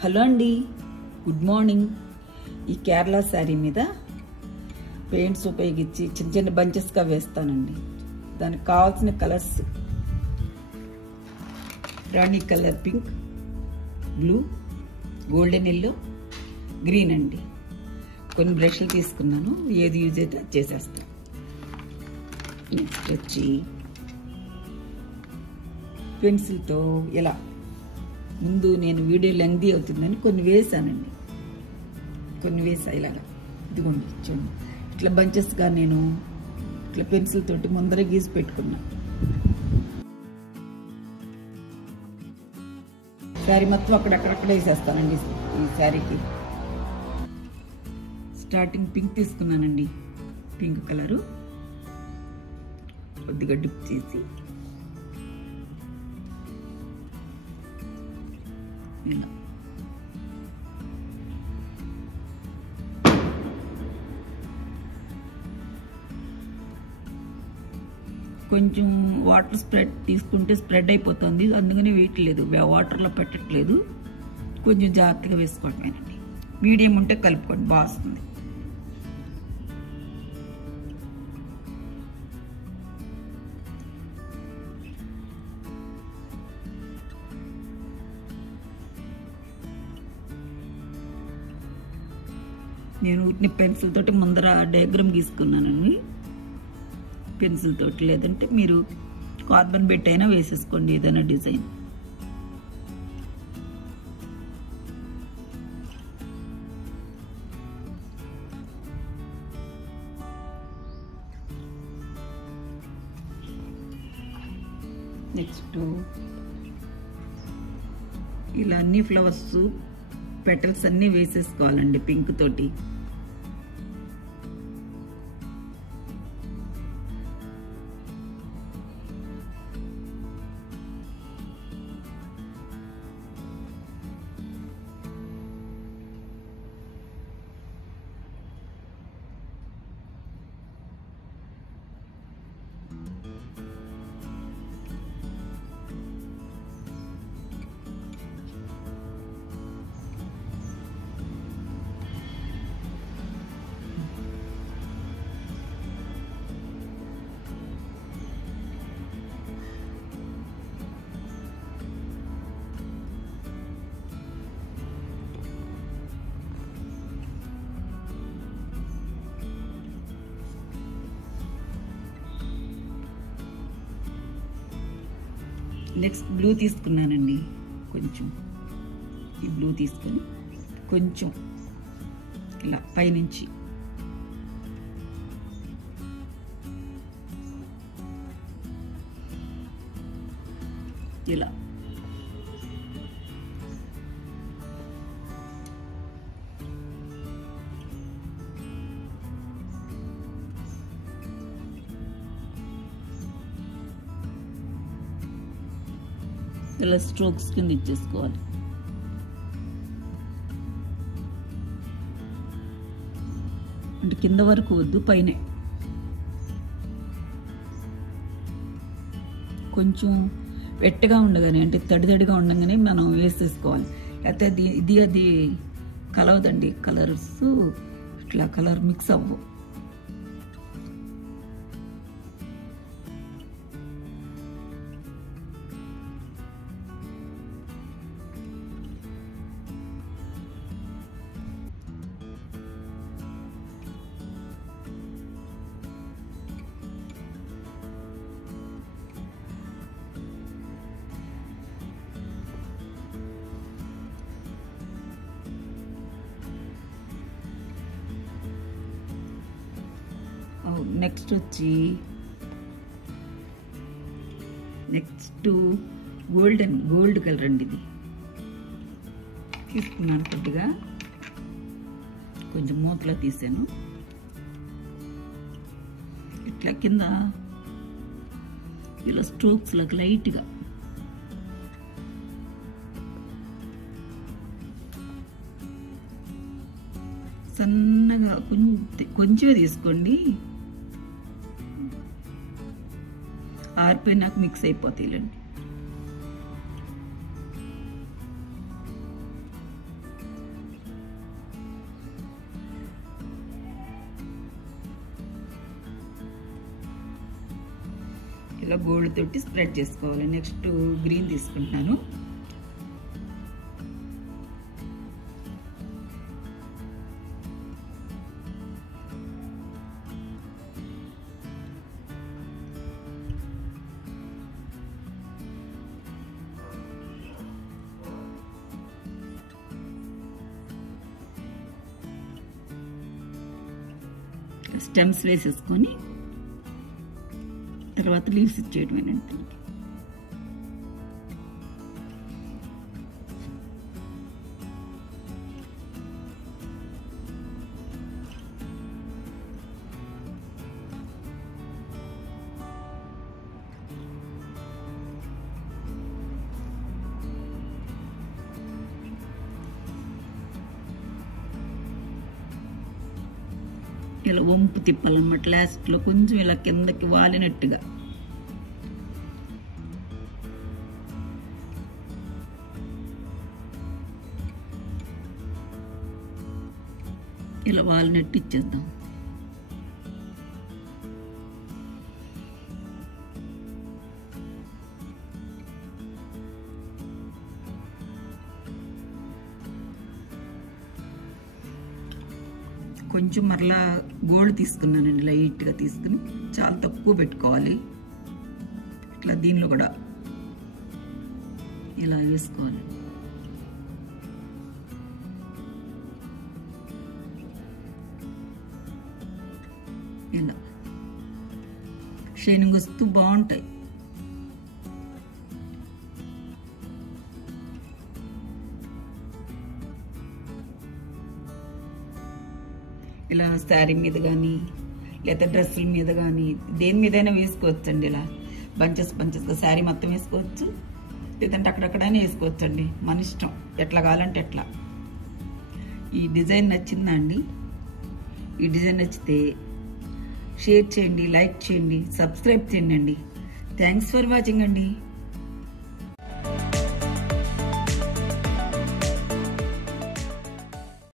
Hello అండి, good morning. ఈ కేరళ శారీ మీద పెయింట్స్ ఉపయోగించి చిన్న చిన్న బంచెస్గా వేస్తానండి. దానికి కావాల్సిన colours rani colour, pink, blue, golden yellow, green అండి. కొన్ని బ్రష్లు తీసుకున్నాను, ఏది యూజ్ అయితే అది చేసేస్తాను. నెక్స్ట్ వచ్చి పెన్సిల్తో ఇలా ముందు నేను వీడియో లెంగ్తీ అవుతుందని కొన్ని వేసానండి, కొన్ని వేసా ఇలాగా. ఇదిగోండి చూడండి, ఇట్లా బంచెస్గా నేను ఇట్లా పెన్సిల్ తోటి ముందర గీసి పెట్టుకున్నా. శారీ మొత్తం అక్కడక్కడ వేసేస్తానండి. ఈ శారీకి స్టార్టింగ్ పింక్ తీసుకున్నానండి, పింక్ కలరు కొద్దిగా డిప్ చేసి ఇలా కొంచెం వాటర్ స్ప్రెడ్ తీసుకుంటే స్ప్రెడ్ అయిపోతుంది, అందుకని వేయట్లేదు, వాటర్లో పెట్టట్లేదు. కొంచెం జాగ్రత్తగా వేసుకోవటమేనండి. మీడియం ఉంటే కలుపుకోండి, బాగా వస్తుంది. నేను వీటిని పెన్సిల్ తోటి ముందర డయాగ్రామ్ గీసుకున్నానండి, పెన్సిల్ తోటి. లేదంటే మీరు కార్బన్ బెట్ అయినా వేసేసుకోండి, ఏదైనా డిజైన్. నెక్స్ట్ ఇలా అన్ని ఫ్లవర్స్ పెటల్స్ అన్నీ వేసేసుకోవాలండి పింక్ తోటి. నెక్స్ట్ బ్లూ తీసుకున్నానండి, కొంచెం ఈ బ్లూ తీసుకొని కొంచెం ఇలా పైనుంచి ఇలా ఇలా స్ట్రోక్స్ కింద ఇచ్చేసుకోవాలి. అంటే కింద వరకు వద్దు, పైనే కొంచెం వెట్టగా ఉండగానే, అంటే తడితడిగా ఉండగానే మనం వేసేసుకోవాలి. లేకపోతే అది కలవదండి, కలర్స్ ఇట్లా కలర్ మిక్స్ అవ్వవు. నెక్స్ట్ వచ్చి గోల్డ్ కలర్ అండి. ఇది తీసుకున్నాను, కొద్దిగా కొంచెం మూతలో తీసాను. ఇట్లా కింద ఇలా స్ట్రోక్స్ లాగా లైట్గా సన్నగా కొంచెం తీసుకోండి, ఆరిపోయినాక మిక్స్ అయిపోతాయిలండి. ఇలా గోల్డ్ తోటి స్ప్రెడ్ చేసుకోవాలి. నెక్స్ట్ గ్రీన్ తీసుకుంటున్నాను. స్టెమ్స్ వేసేసుకొని తర్వాత లీవ్స్ ఇచ్చేయటమేనండి. ఇలా వంపు తిప్పాలన్నమాట. లాస్ట్లో కొంచెం ఇలా కిందకి వాలినట్టుగా ఇలా వాలినట్టు ఇచ్చేద్దాం. కొంచెం మరలా గోల్డ్ తీసుకున్నానండి, లైట్గా తీసుకుని, చాలా తక్కువ పెట్టుకోవాలి. ఇట్లా దీనిలో కూడా ఇలా వేసుకోవాలి. ఇలా షైనింగ్ వస్తూ బాగుంటాయి. ఇలా శారీ మీద కానీ లేదా డ్రెస్సుల మీద కానీ దేని మీదైనా వేసుకోవచ్చండి. ఇలా బంచెస్గా శారీ మొత్తం వేసుకోవచ్చు, లేదంటే అక్కడక్కడైనా వేసుకోవచ్చండి. మన ఇష్టం, ఎట్లా కావాలంటే ఎట్లా. ఈ డిజైన్ నచ్చిందా అండి? ఈ డిజైన్ నచ్చితే షేర్ చేయండి, లైక్ చేయండి, సబ్స్క్రైబ్ చేయండి అండి. థ్యాంక్స్ ఫర్ వాచింగ్ అండి.